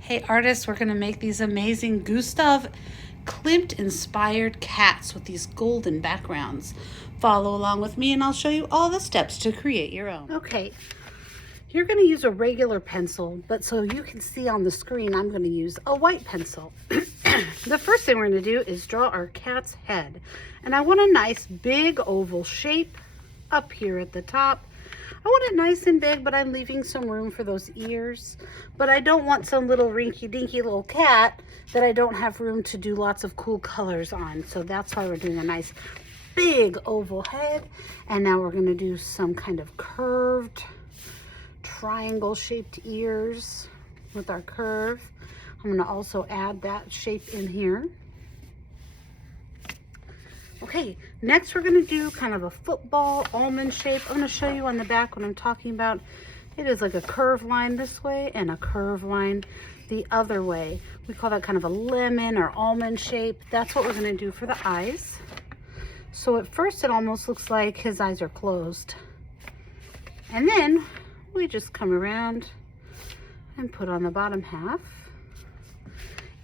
Hey artists, we're gonna make these amazing Gustav Klimt inspired cats with these golden backgrounds. Follow along with me and I'll show you all the steps to create your own. Okay, you're gonna use a regular pencil, but so you can see on the screen, I'm gonna use a white pencil. The first thing we're gonna do is draw our cat's head. And I want a nice big oval shape up here at the top. I want it nice and big, but I'm leaving some room for those ears. But I don't want some little rinky-dinky little cat that I don't have room to do lots of cool colors on. So that's why we're doing a nice big oval head. And now we're gonna do some kind of curved triangle shaped ears with our curve. I'm gonna also add that shape in here. Okay, next we're gonna do kind of a football almond shape. I'm gonna show you on the back what I'm talking about. It is like a curved line this way and a curved line the other way. We call that kind of a lemon or almond shape. That's what we're gonna do for the eyes. So at first it almost looks like his eyes are closed. And then we just come around and put on the bottom half.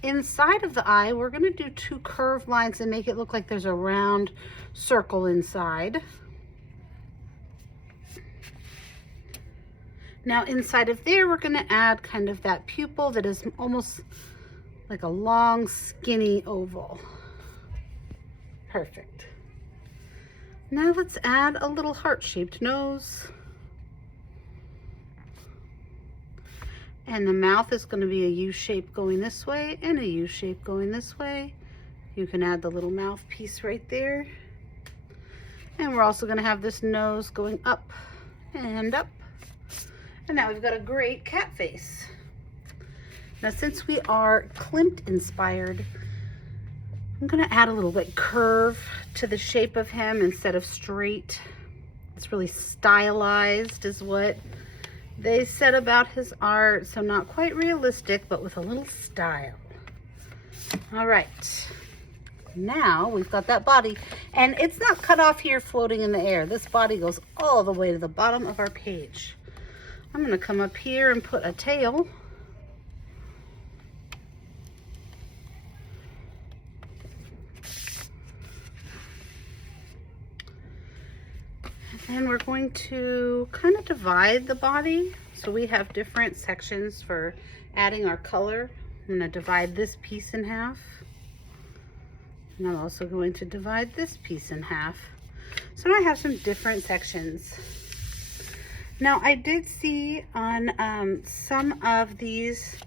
Inside of the eye, we're gonna do two curved lines and make it look like there's a round circle inside. Now inside of there, we're gonna add kind of that pupil that is almost like a long, skinny oval. Perfect. Now let's add a little heart-shaped nose. And the mouth is going to be a U shape going this way and a U shape going this way. You can add the little mouth piece right there. And we're also going to have this nose going up and up. And now we've got a great cat face. Now since we are Klimt inspired, I'm going to add a little bit curve to the shape of him instead of straight. It's really stylized is what they said about his art, so not quite realistic, but with a little style. All right, now we've got that body, and it's not cut off here floating in the air. This body goes all the way to the bottom of our page. I'm gonna come up here and put a tail. And we're going to kind of divide the body. So we have different sections for adding our color. I'm going to divide this piece in half. And I'm also going to divide this piece in half. So now I have some different sections. Now I did see on some of these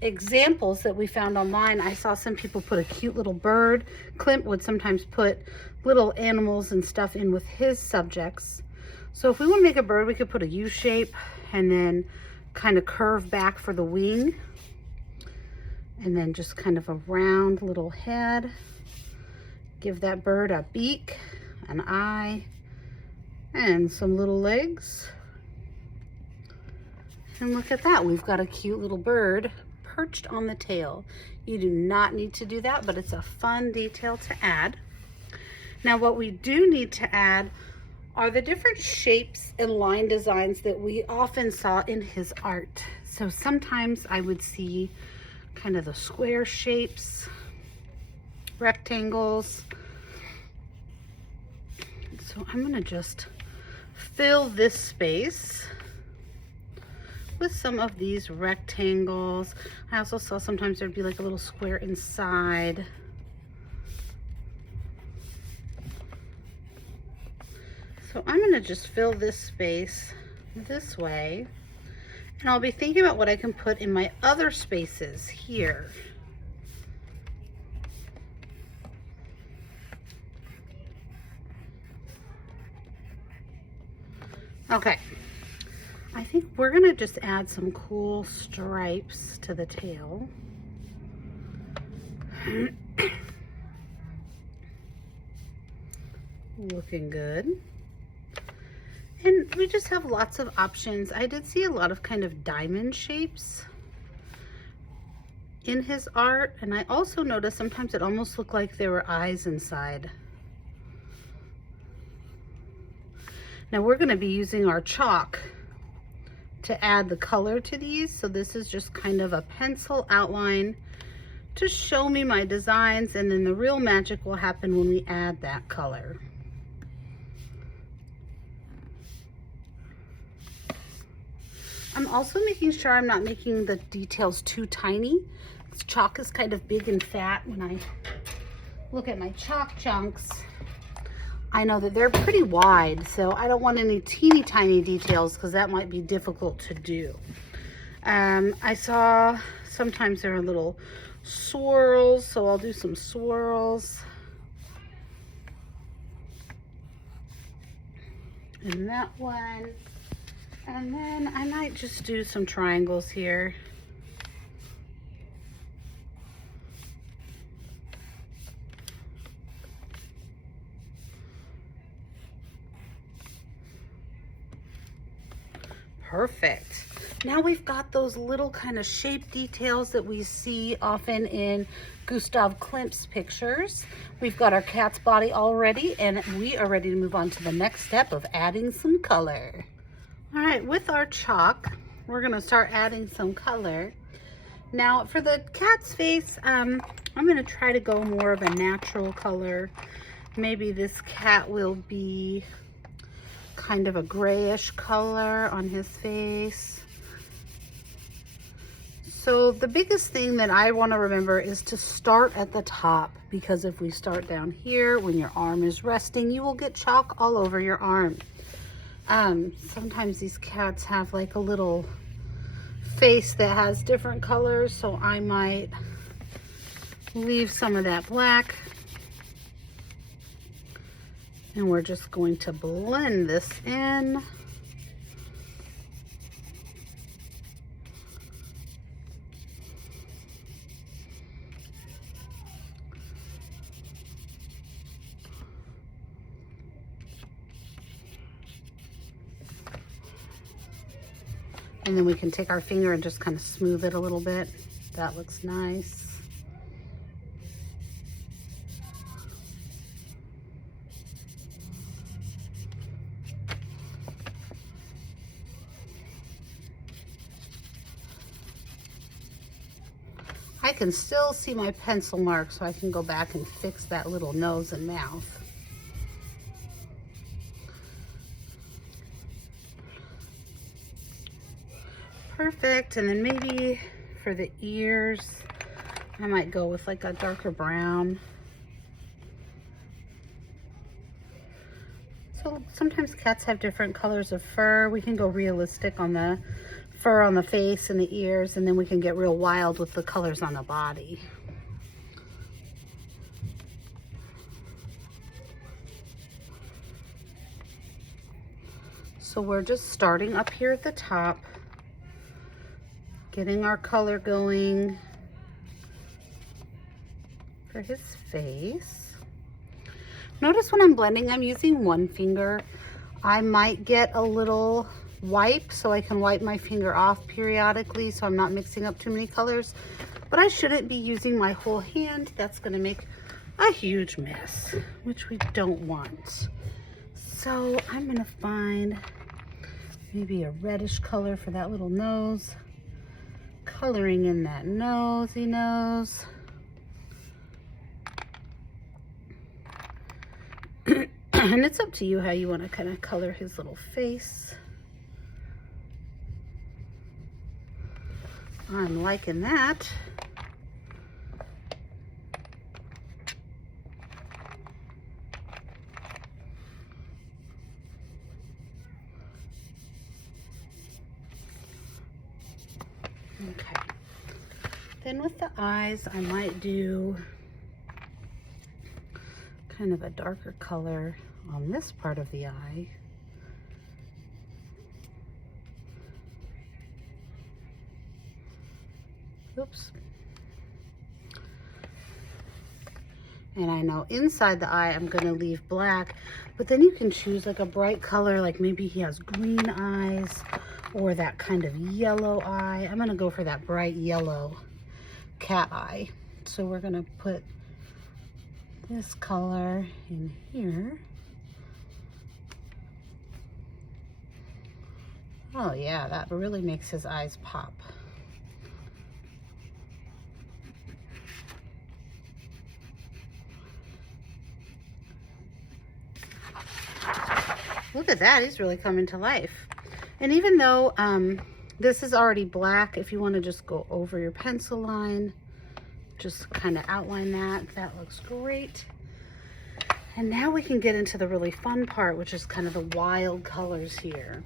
examples that we found online, I saw some people put a cute little bird. Klimt would sometimes put little animals and stuff in with his subjects. So if we want to make a bird, we could put a U shape and then kind of curve back for the wing. And then just kind of a round little head. Give that bird a beak, an eye, and some little legs. And look at that, we've got a cute little bird perched on the tail. You do not need to do that, but it's a fun detail to add. Now what we do need to add are the different shapes and line designs that we often saw in his art. So sometimes I would see kind of the square shapes, rectangles. So I'm gonna just fill this space with some of these rectangles. I also saw sometimes there'd be like a little square inside. So I'm gonna just fill this space this way, and I'll be thinking about what I can put in my other spaces here. Okay. I think we're gonna just add some cool stripes to the tail. Looking good. And we just have lots of options. I did see a lot of kind of diamond shapes in his art, and I also noticed sometimes it almost looked like there were eyes inside. Now we're gonna be using our chalk to add the color to these. So this is just kind of a pencil outline to show me my designs, and then the real magic will happen when we add that color. I'm also making sure I'm not making the details too tiny. This chalk is kind of big and fat. When I look at my chalk chunks, I know that they're pretty wide, so I don't want any teeny tiny details because that might be difficult to do. I saw sometimes there are little swirls, so I'll do some swirls. And that one. And then I might just do some triangles here. Perfect. Now we've got those little kind of shape details that we see often in Gustav Klimt's pictures. We've got our cat's body all ready, and we are ready to move on to the next step of adding some color. All right, with our chalk, we're gonna start adding some color. Now for the cat's face, I'm gonna try to go more of a natural color. Maybe this cat will be kind of a grayish color on his face. So the biggest thing that I want to remember is to start at the top, because if we start down here, when your arm is resting, you will get chalk all over your arm. Sometimes these cats have like a little face that has different colors, so I might leave some of that black. And we're just going to blend this in. And then we can take our finger and just kind of smooth it a little bit. That looks nice. I can still see my pencil mark, so I can go back and fix that little nose and mouth. Perfect. And then maybe for the ears, I might go with like a darker brown. So sometimes cats have different colors of fur. We can go realistic on the fur on the face and the ears, and then we can get real wild with the colors on the body. So we're just starting up here at the top, getting our color going for his face. Notice when I'm blending, I'm using one finger. I might get a little wipe so I can wipe my finger off periodically so I'm not mixing up too many colors, but I shouldn't be using my whole hand. That's going to make a huge mess, which we don't want. So I'm going to find maybe a reddish color for that little nose, coloring in that nosy nose. And it's up to you how you want to kind of color his little face. I'm liking that. Okay. Then with the eyes, I might do kind of a darker color on this part of the eye. Oops. And I know inside the eye I'm going to leave black, but then you can choose like a bright color, like maybe he has green eyes or that kind of yellow eye. I'm going to go for that bright yellow cat eye. So we're going to put this color in here. Oh yeah, that really makes his eyes pop. Look at that, he's really coming to life. And even though this is already black, if you want to just go over your pencil line, just kind of outline that. That looks great. And now we can get into the really fun part, which is kind of the wild colors here.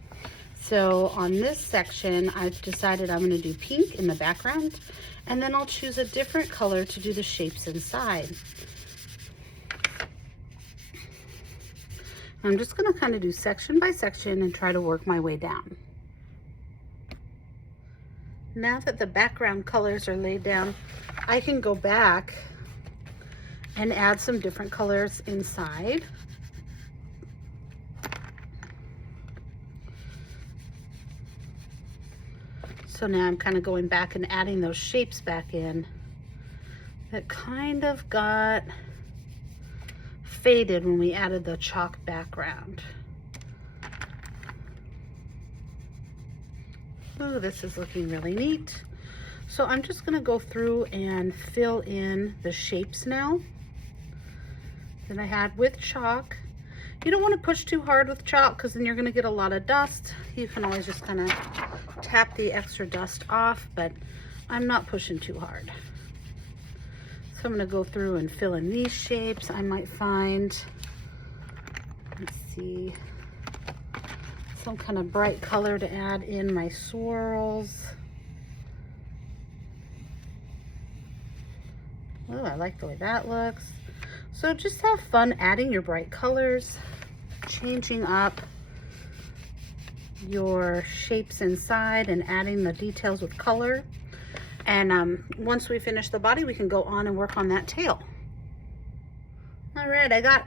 So on this section, I've decided I'm going to do pink in the background, and then I'll choose a different color to do the shapes inside. I'm just going to kind of do section by section and try to work my way down. Now that the background colors are laid down, I can go back and add some different colors inside. So now I'm kind of going back and adding those shapes back in that kind of got faded when we added the chalk background. Oh, this is looking really neat. So I'm just going to go through and fill in the shapes now that I had with chalk. You don't want to push too hard with chalk because then you're going to get a lot of dust. You can always just kind of tap the extra dust off, but I'm not pushing too hard. So I'm going to go through and fill in these shapes. I might find, let's see, some kind of bright color to add in my swirls. Oh, I like the way that looks. So just have fun adding your bright colors, changing up your shapes inside and adding the details with color. And once we finish the body, we can go on and work on that tail. All right, I got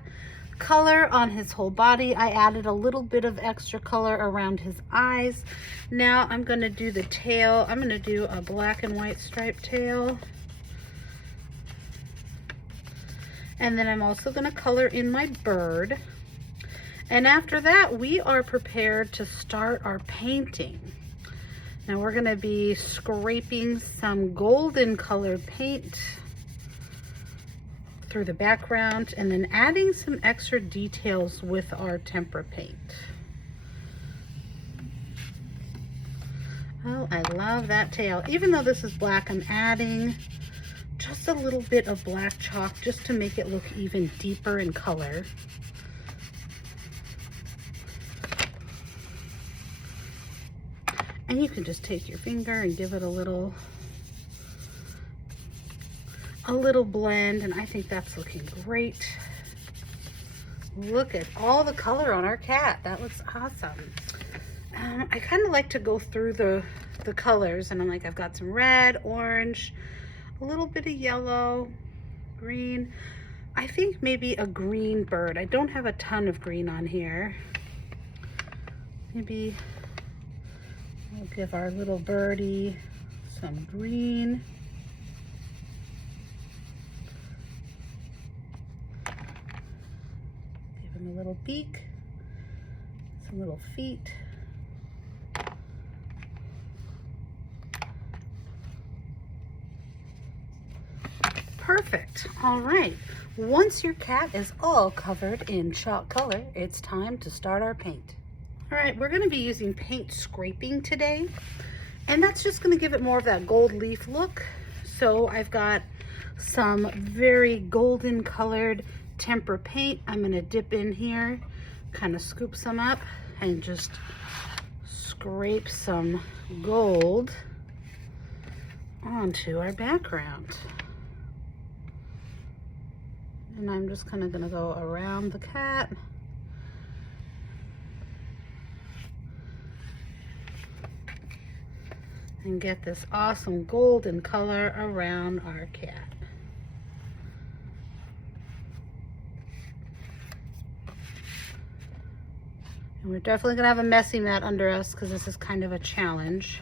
color on his whole body. I added a little bit of extra color around his eyes. Now I'm going to do the tail. I'm going to do a black and white striped tail. And then I'm also going to color in my bird. And after that, we are prepared to start our painting. Now we're going to be scraping some golden colored paint through the background and then adding some extra details with our tempera paint. Oh, I love that tail. Even though this is black, I'm adding just a little bit of black chalk just to make it look even deeper in color. And you can just take your finger and give it a little blend, and I think that's looking great. Look at all the color on our cat. That looks awesome. I kind of like to go through the colors, and I'm like, I've got some red, orange, a little bit of yellow, green. I think maybe a green bird. I don't have a ton of green on here. Maybe we'll give our little birdie some green. Give him a little beak, some little feet. Perfect. All right. Once your cat is all covered in chalk color, it's time to start our paint. All right, we're going to be using paint scraping today, and that's just going to give it more of that gold leaf look. So I've got some very golden colored tempera paint. I'm going to dip in here, kind of scoop some up, and just scrape some gold onto our background. And I'm just kind of going to go around the cat. And get this awesome golden color around our cat. And we're definitely going to have a messy mat under us because this is kind of a challenge.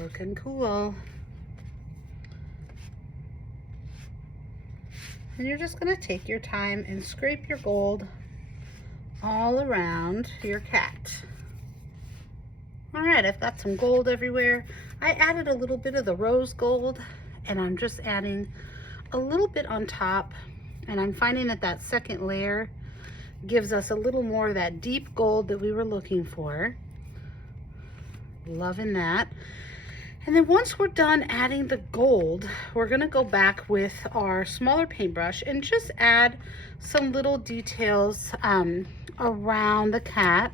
Looking cool. And you're just gonna take your time and scrape your gold all around your cat. All right, I've got some gold everywhere. I added a little bit of the rose gold, and I'm just adding a little bit on top, and I'm finding that that second layer gives us a little more of that deep gold that we were looking for. Loving that. And then once we're done adding the gold, we're gonna go back with our smaller paintbrush and just add some little details around the cat,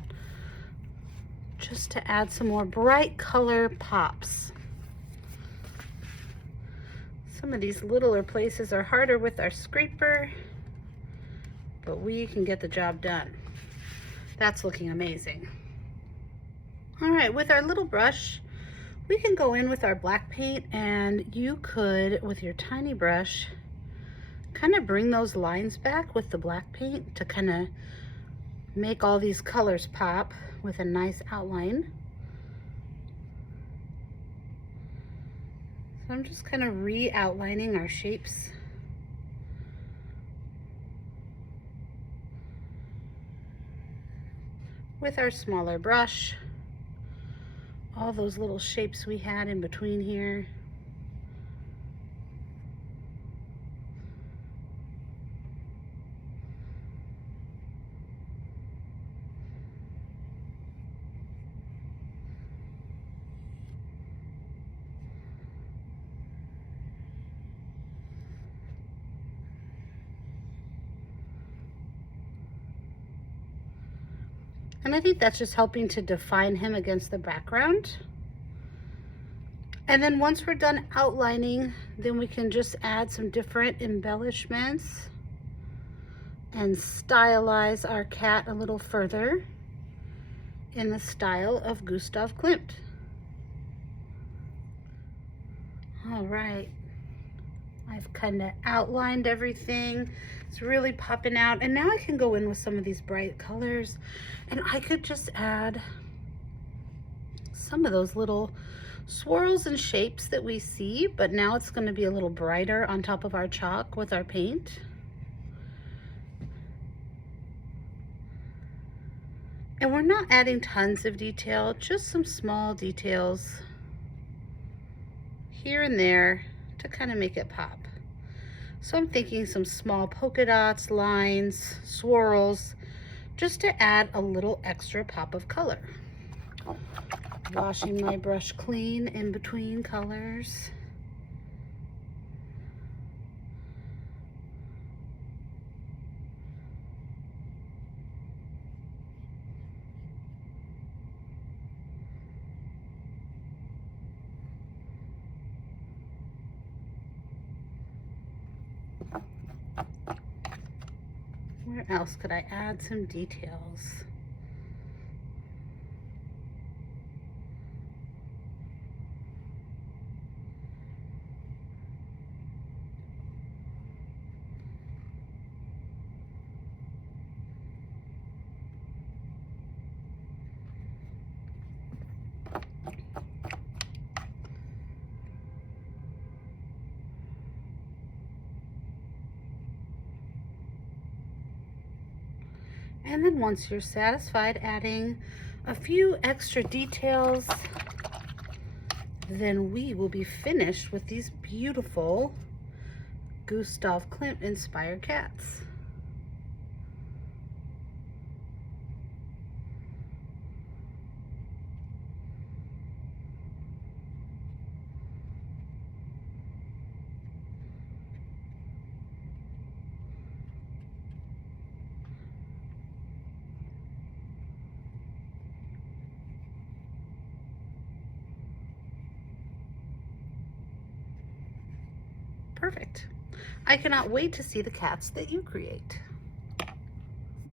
just to add some more bright color pops. Some of these littler places are harder with our scraper, but we can get the job done. That's looking amazing. All right, with our little brush, we can go in with our black paint, and you could, with your tiny brush, kind of bring those lines back with the black paint to kind of make all these colors pop with a nice outline. So I'm just kind of re-outlining our shapes. With our smaller brush, all those little shapes we had in between here. And I think that's just helping to define him against the background. And then once we're done outlining, then we can just add some different embellishments and stylize our cat a little further in the style of Gustav Klimt. All right, I've kind of outlined everything. It's really popping out. And now I can go in with some of these bright colors, and I could just add some of those little swirls and shapes that we see, but now it's going to be a little brighter on top of our chalk with our paint. And we're not adding tons of detail, just some small details here and there to kind of make it pop. So I'm thinking some small polka dots, lines, swirls, just to add a little extra pop of color. Washing my brush clean in between colors. Where else could I add some details? And then once you're satisfied adding a few extra details, then we will be finished with these beautiful Gustav Klimt inspired cats. Perfect. I cannot wait to see the cats that you create.